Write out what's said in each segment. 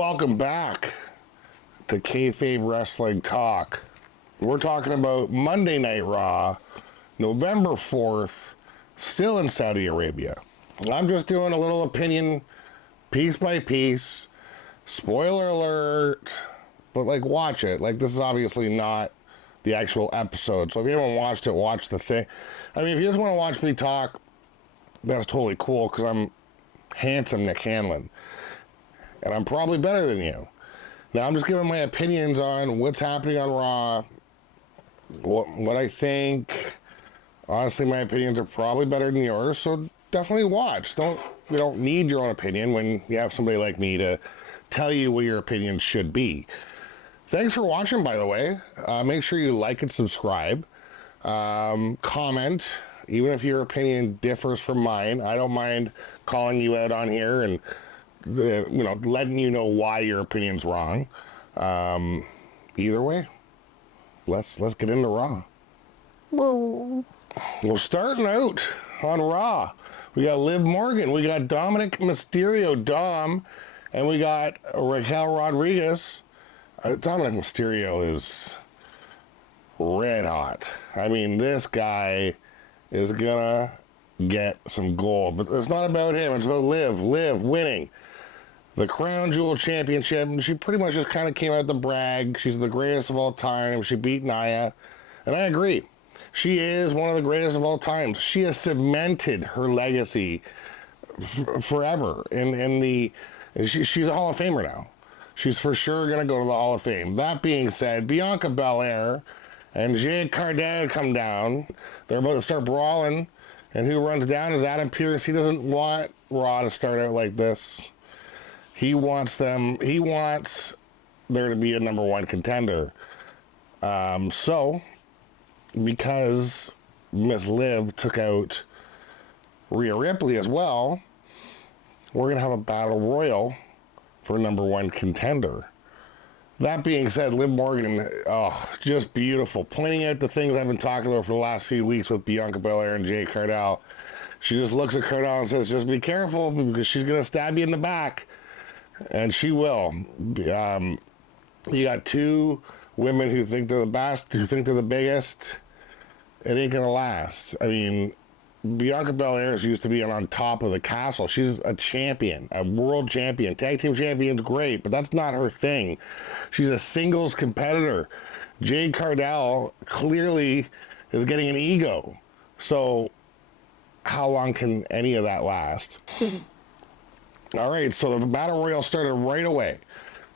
Welcome back to Kayfabe Wrestling Talk. We're talking about Monday Night Raw, November 4th, still in Saudi Arabia. I'm just doing a little opinion, piece by piece. Spoiler alert, but watch it. This is obviously not the actual episode. So if you haven't watched it, watch the thing. I mean, if you just want to watch me talk, that's totally cool because I'm handsome Nick Hanlon. And I'm probably better than you. Now, I'm just giving my opinions on what's happening on Raw, what I think. Honestly, my opinions are probably better than yours, so definitely watch. You don't need your own opinion when you have somebody like me to tell you what your opinions should be. Thanks for watching, by the way. Make sure you like and subscribe. Comment, even if your opinion differs from mine. I don't mind calling you out on here and letting you know why your opinion's wrong. Either way, let's get into Raw. Well, starting out on Raw, we got Liv Morgan, we got Dominic Mysterio, Dom, and we got Raquel Rodriguez. Dominic Mysterio is red hot. I mean, this guy is gonna get some gold, but it's not about him. It's about Liv winning the Crown Jewel Championship. And she pretty much just kind of came out to brag. She's the greatest of all time. She beat Nia, and I agree. She is one of the greatest of all time. She has cemented her legacy forever. She's a Hall of Famer now. She's for sure going to go to the Hall of Fame. That being said, Bianca Belair and Jade Cargill come down. They're about to start brawling. And who runs down is Adam Pearce. He doesn't want Raw to start out like this. He wants there to be a number one contender. So, because Miss Liv took out Rhea Ripley as well, we're going to have a battle royal for number one contender. That being said, Liv Morgan, just beautiful. Pointing out the things I've been talking about for the last few weeks with Bianca Belair and Jade Cargill. She just looks at Cargill and says, just be careful because she's going to stab you in the back. And she will. You got two women who think they're the best, who think they're the biggest. It ain't going to last. I mean, Bianca Belair used to be on top of the castle. She's a champion, a world champion. Tag team champion's great, but that's not her thing. She's a singles competitor. Jade Cargill clearly is getting an ego. So how long can any of that last? All right, so the Battle Royal started right away.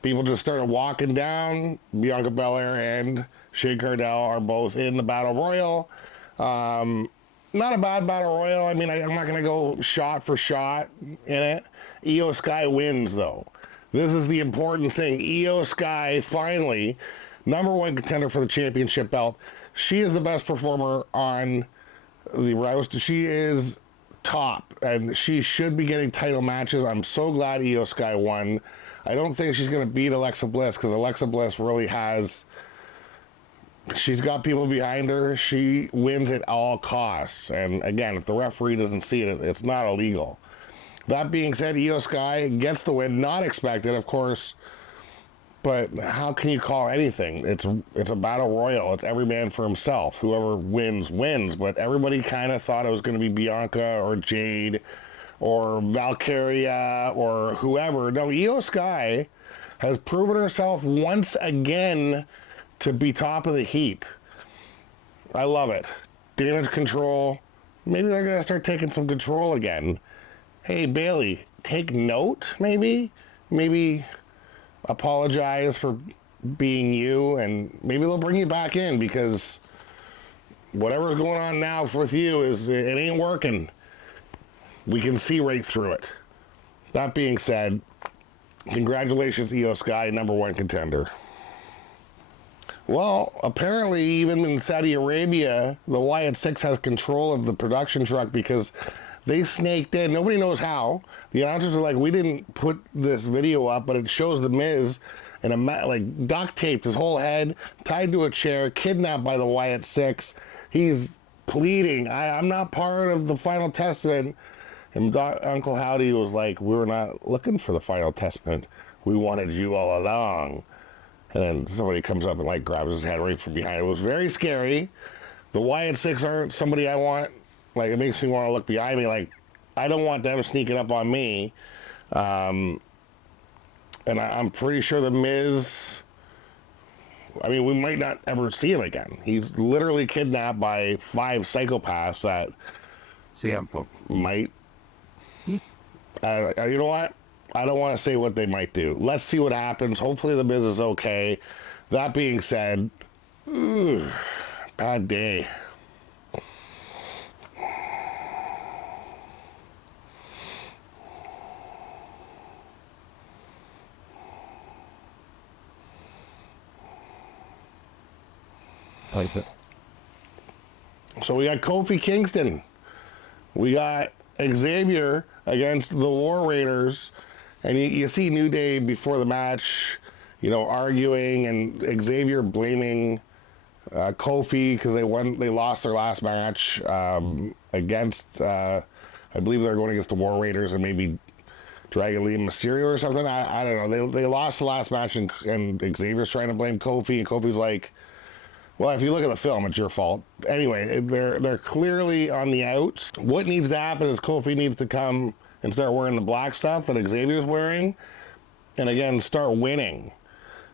People just started walking down. Bianca Belair and Jade Cargill are both in the Battle Royal. Not a bad Battle Royal. I mean, I'm not going to go shot for shot in it. Io Sky wins, though. This is the important thing. Io Sky, finally, number one contender for the championship belt. She is the best performer on the roster. She is top, and she should be getting title matches. I'm so glad Io Sky won. I don't think she's going to beat Alexa Bliss because Alexa Bliss really she's got people behind her. She wins at all costs. And again, if the referee doesn't see it, it's not illegal. That being said, Io Sky gets the win. Not expected, of course. But how can you call anything? It's a battle royal. It's every man for himself. Whoever wins, wins. But everybody kind of thought it was going to be Bianca or Jade or Valkyria or whoever. No, Io Sky has proven herself once again to be top of the heap. I love it. Damage control. Maybe they're going to start taking some control again. Hey, Bayley, take note, maybe? Maybe apologize for being you, and maybe they'll bring you back in because whatever's going on now with you it ain't working. We can see right through it. That being said, congratulations, Io Sky, number one contender. Well, apparently even in Saudi Arabia, the Wyatt Six has control of the production truck because they snaked in. Nobody knows how. The announcers are like, we didn't put this video up, but it shows The Miz and duct taped his whole head, tied to a chair, kidnapped by the Wyatt Six. He's pleading, I'm not part of the Final Testament. And Uncle Howdy was like, we're not looking for the Final Testament. We wanted you all along. And then somebody comes up and like grabs his head right from behind. It was very scary. The Wyatt Six aren't somebody I want. Like, it makes me want to look behind me. Like, I don't want them sneaking up on me. And I'm pretty sure the Miz, I mean, we might not ever see him again. He's literally kidnapped by 5 psychopaths that might. You know what? I don't want to say what they might do. Let's see what happens. Hopefully the Miz is okay. That being said, bad day. Like it. So we got Kofi Kingston. We got Xavier against the War Raiders. And you see New Day before the match, arguing, and Xavier blaming Kofi because they lost their last match against, I believe they're going against the War Raiders and maybe Dragon Lee and Mysterio or something. I don't know. They lost the last match, and Xavier's trying to blame Kofi, and Kofi's like, well, if you look at the film, it's your fault. Anyway, they're clearly on the outs. What needs to happen is Kofi needs to come and start wearing the black stuff that Xavier's wearing, and again, start winning.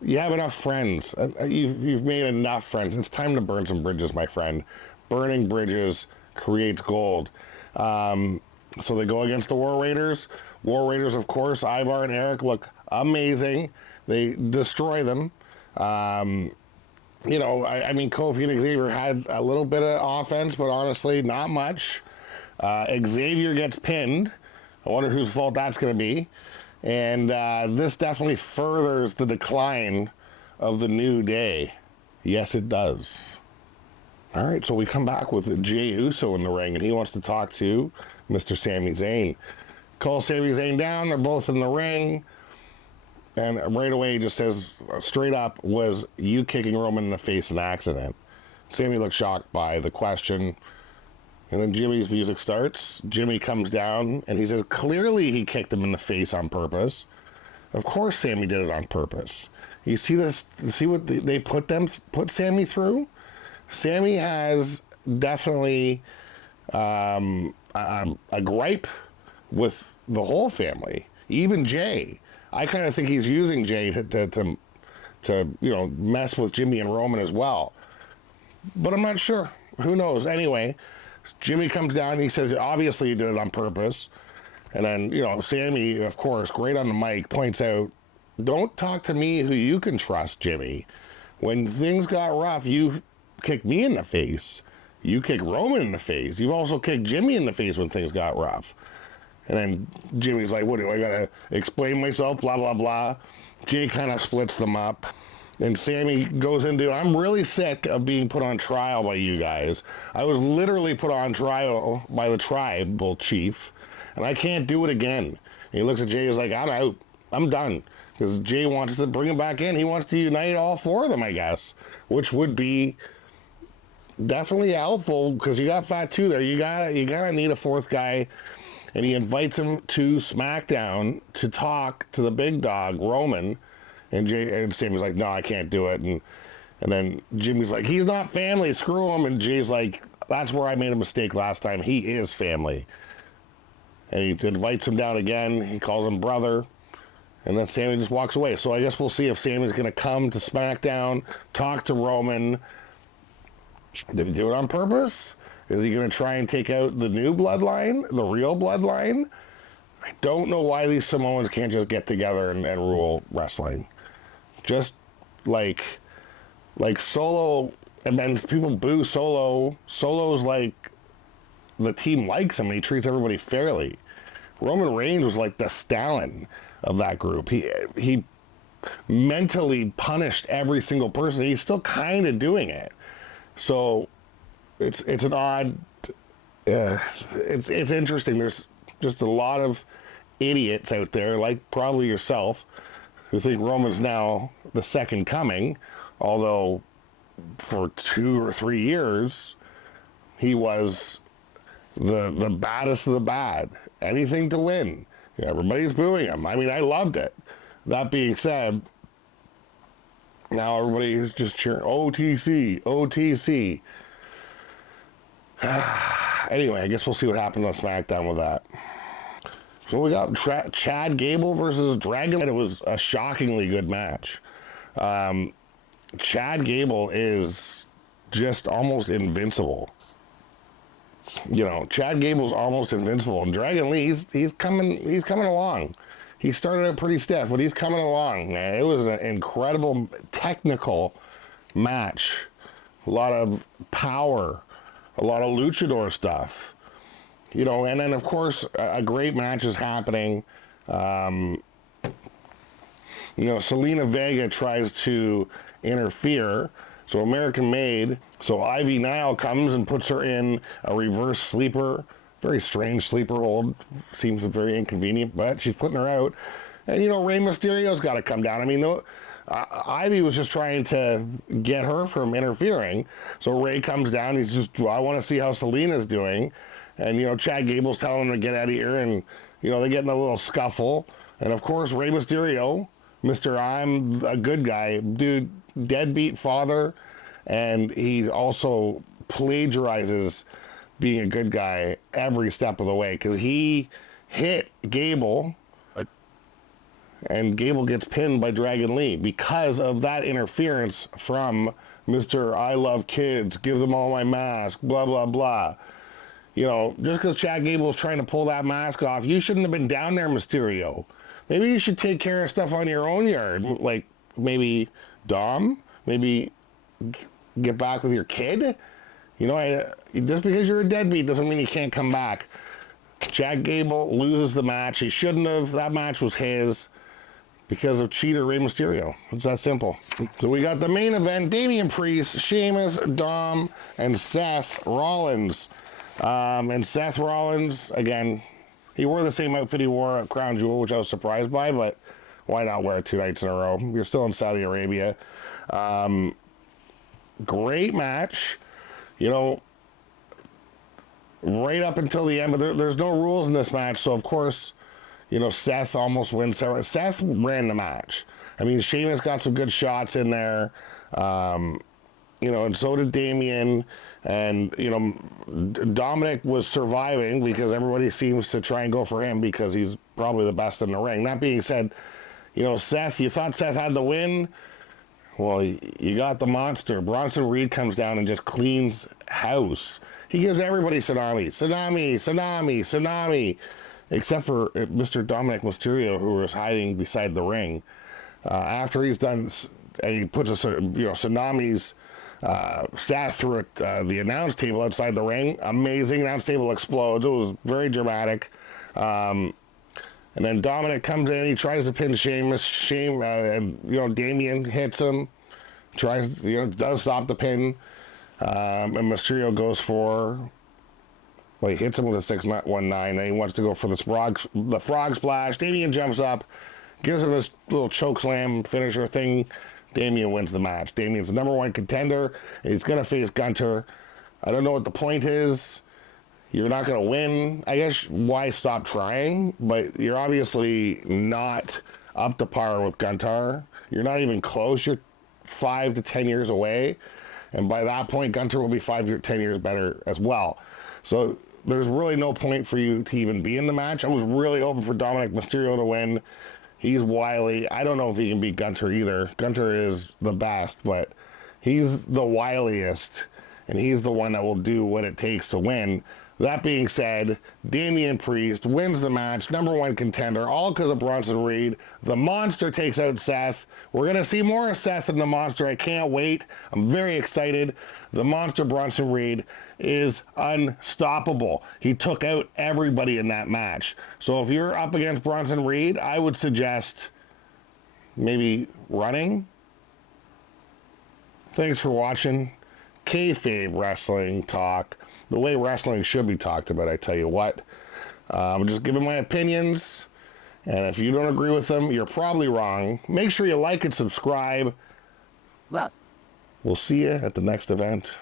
You have enough friends. You've made enough friends. It's time to burn some bridges, my friend. Burning bridges creates gold. So they go against the War Raiders. War Raiders, of course, Ivar and Eric look amazing. They destroy them. I mean, Kofi and Xavier had a little bit of offense, but honestly, not much. Xavier gets pinned. I wonder whose fault that's going to be. And this definitely furthers the decline of the New Day. Yes, it does. All right, so we come back with Jey Uso in the ring, and he wants to talk to Mr. Sami Zayn. Calls Sami Zayn down. They're both in the ring. And right away he just says, straight up, was you kicking Roman in the face an accident? Sami looks shocked by the question. And then Jimmy's music starts. Jimmy comes down, and he says, clearly he kicked him in the face on purpose. Of course Sami did it on purpose. You see this? See what they put Sami through? Sami has definitely a gripe with the whole family, even Jey. I kind of think he's using Jey to mess with Jimmy and Roman as well. But I'm not sure. Who knows? Anyway, Jimmy comes down and he says, obviously you did it on purpose. And then, Sami, of course, great on the mic, points out, don't talk to me who you can trust, Jimmy. When things got rough, you kicked me in the face. You kicked Roman in the face. You've also kicked Jimmy in the face when things got rough. And then Jimmy's like, what do I gotta explain myself, blah, blah, blah. Jey kind of splits them up. And Sami goes into, I'm really sick of being put on trial by you guys. I was literally put on trial by the tribal chief, and I can't do it again. And he looks at Jey and is like, I'm out. I'm done. Because Jey wants to bring him back in. He wants to unite all 4 of them, I guess, which would be definitely helpful because you got Fatu there. You gotta need a 4th guy. And he invites him to SmackDown to talk to the big dog, Roman. And Sami's like, no, I can't do it. And then Jimmy's like, he's not family, screw him. And Jay's like, that's where I made a mistake last time. He is family. And he invites him down again. He calls him brother. And then Sami just walks away. So I guess we'll see if Sami's going to come to SmackDown, talk to Roman. Did he do it on purpose? Is he going to try and take out the new bloodline, the real bloodline? I don't know why these Samoans can't just get together and rule wrestling. Just like Solo, and then people boo Solo. Solo's like, the team likes him and he treats everybody fairly. Roman Reigns was like the Stalin of that group. He mentally punished every single person. He's still kind of doing it. So it's an odd, it's interesting. There's just a lot of idiots out there, like probably yourself, who think Roman's now the second coming, although for 2 or 3 years, he was the baddest of the bad. Anything to win. Everybody's booing him. I mean, I loved it. That being said, now everybody is just cheering OTC, OTC. Anyway, I guess we'll see what happens on SmackDown with that. So we got Chad Gable versus Dragon, and it was a shockingly good match. Chad Gable is just almost invincible. You know, Chad Gable's almost invincible, and Dragon Lee, he's coming along. He started out pretty stiff, but he's coming along. It was an incredible technical match. A lot of power, a lot of luchador stuff. You know, and then of course a great match is happening. You know, Selena Vega tries to interfere, so American Made. So Ivy Nile comes and puts her in a reverse sleeper. Very strange sleeper hold. Seems very inconvenient, but she's putting her out. And, you know, Rey Mysterio's got to come down. I mean, Ivy was just trying to get her from interfering. So Rey comes down. He's just, well, I want to see how Selena's doing. And, you know, Chad Gable's telling him to get out of here. And, you know, they get in a little scuffle. And, of course, Rey Mysterio, Mr. I'm a good guy, dude, deadbeat father. And he also plagiarizes being a good guy every step of the way, because he hit Gable and Gable gets pinned by Dragon Lee because of that interference from Mr. I love kids, give them all my mask, blah, blah, blah. You know, just because Chad Gable is trying to pull that mask off, you shouldn't have been down there, Mysterio. Maybe you should take care of stuff on your own yard, like maybe Dom, maybe get back with your kid. You know, just because you're a deadbeat doesn't mean you can't come back. Chad Gable loses the match. He shouldn't have. That match was his because of cheater Rey Mysterio. It's that simple. So we got the main event: Damian Priest, Sheamus, Dom, and Seth Rollins. And Seth Rollins, again, he wore the same outfit he wore at Crown Jewel, which I was surprised by, but why not wear it 2 nights in a row? You're still in Saudi Arabia. Great match. You know, right up until the end, but there's no rules in this match, so of course, you know, Seth almost wins. Seth ran the match. I mean, Sheamus got some good shots in there, you know, and so did Damian, and, you know, Dominic was surviving because everybody seems to try and go for him because he's probably the best in the ring. That being said, you know, Seth, you thought Seth had the win? Well, you got the monster. Bronson Reed comes down and just cleans house. He gives everybody tsunami, tsunami, tsunami, tsunami, except for Mr. Dominic Mysterio, who was hiding beside the ring. After he's done, and he puts a, you know, tsunamis, Seth through the announce table outside the ring. Amazing. Announce table explodes. It was very dramatic. And then Dominic comes in, he tries to pin Sheamus, and, you know, Damian hits him, tries, you know, does stop the pin, and Mysterio goes for, well, he hits him with a 619, and he wants to go for the frog splash. Damian jumps up, gives him this little choke slam finisher thing. Damian wins the match. Damian's the #1 contender, and he's going to face Gunter. I don't know what the point is. You're not going to win. I guess why stop trying? But you're obviously not up to par with Gunter. You're not even close. You're 5 to 10 years away. And by that point, Gunter will be 5 to 10 years better as well. So there's really no point for you to even be in the match. I was really hoping for Dominic Mysterio to win. He's wily. I don't know if he can beat Gunter either. Gunter is the best, but he's the wiliest. And he's the one that will do what it takes to win. That being said, Damian Priest wins the match, #1 contender, all because of Bronson Reed. The Monster takes out Seth. We're going to see more of Seth and the Monster. I can't wait. I'm very excited. The Monster, Bronson Reed, is unstoppable. He took out everybody in that match. So if you're up against Bronson Reed, I would suggest maybe running. Thanks for watching. Kayfabe Wrestling Talk. The way wrestling should be talked about, I tell you what. I'm just giving my opinions, and if you don't agree with them, you're probably wrong. Make sure you like and subscribe. We'll see you at the next event.